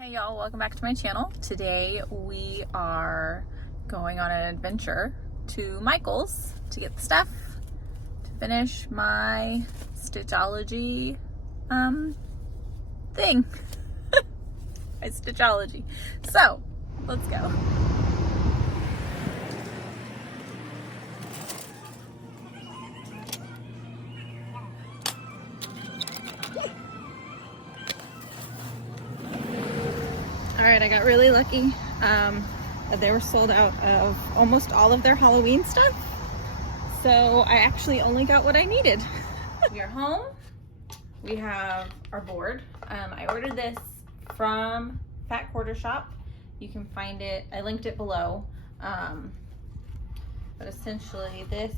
Hey y'all, welcome back to my channel. Today we are going on an adventure to Michael's to get the stuff to finish my Stitchology thing. My Stitchology. So, let's go. All right, I got really lucky that they were sold out of almost all of their Halloween stuff. So I actually only got what I needed. We are home. We have our board. I ordered this from Fat Quarter Shop. You can find it, I linked it below. But essentially this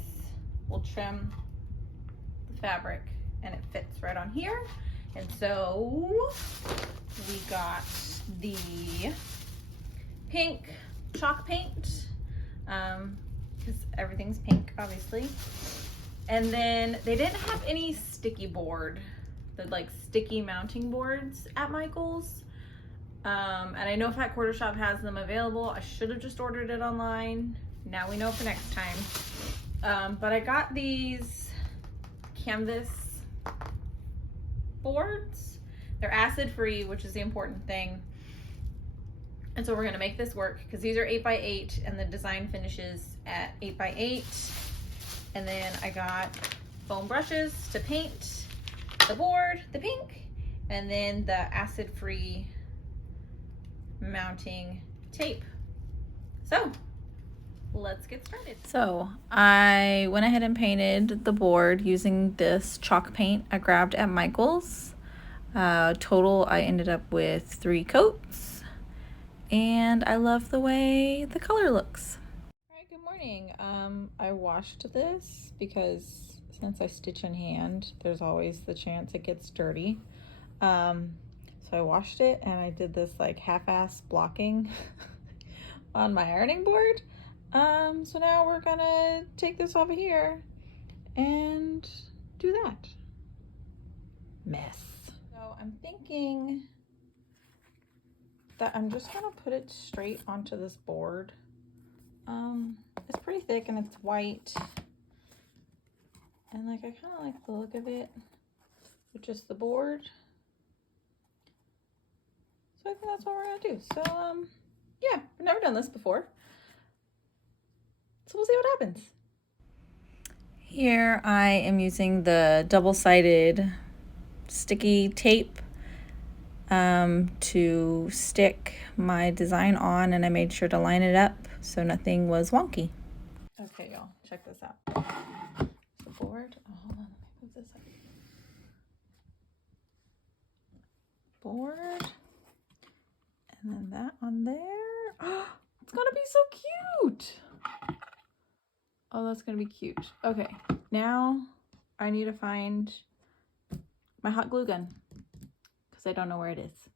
will trim the fabric and it fits right on here. And so we got the pink chalk paint, because everything's pink, obviously. And then they didn't have any sticky board, the like sticky mounting boards at Michael's. And I know Fat Quarter Shop has them available. I should have just ordered it online. Now we know for next time. But I got these canvas boards. They're acid free, which is the important thing. And so we're gonna make this work because these are 8x8 and the design finishes at 8x8. And then I got foam brushes to paint the board, the pink, and then the acid free mounting tape. So let's get started. So I went ahead and painted the board using this chalk paint I grabbed at Michael's. Total, I ended up with 3 coats, and I love the way the color looks. All right, good morning. I washed this because since I stitch in hand, there's always the chance it gets dirty. So I washed it and I did this like half-ass blocking on my ironing board. So now we're gonna take this over here and do that. Mess. So I'm thinking that I'm just gonna put it straight onto this board. It's pretty thick and it's white. And like, I kind of like the look of it with just the board. So I think that's what we're gonna do. So, yeah, I've never done this before. So we'll see what happens. Here I am using the double-sided sticky tape to stick my design on, and I made sure to line it up so nothing was wonky. Okay, y'all, check this out. The board. Oh, hold on, let me move this up. Board, and then that on there. Oh, it's gonna be so cute. Oh, that's gonna be cute. Okay, now I need to find my hot glue gun because I don't know where it is.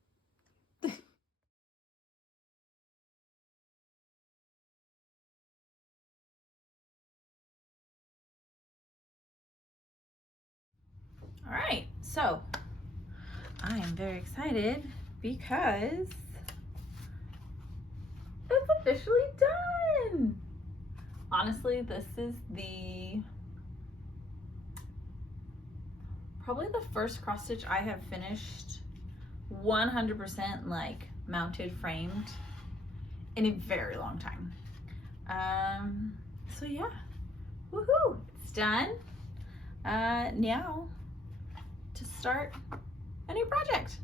All right, so I am very excited because it's officially done. Honestly, this is probably the first cross stitch I have finished 100% like mounted framed in a very long time. So yeah, woohoo, it's done. Now to start a new project.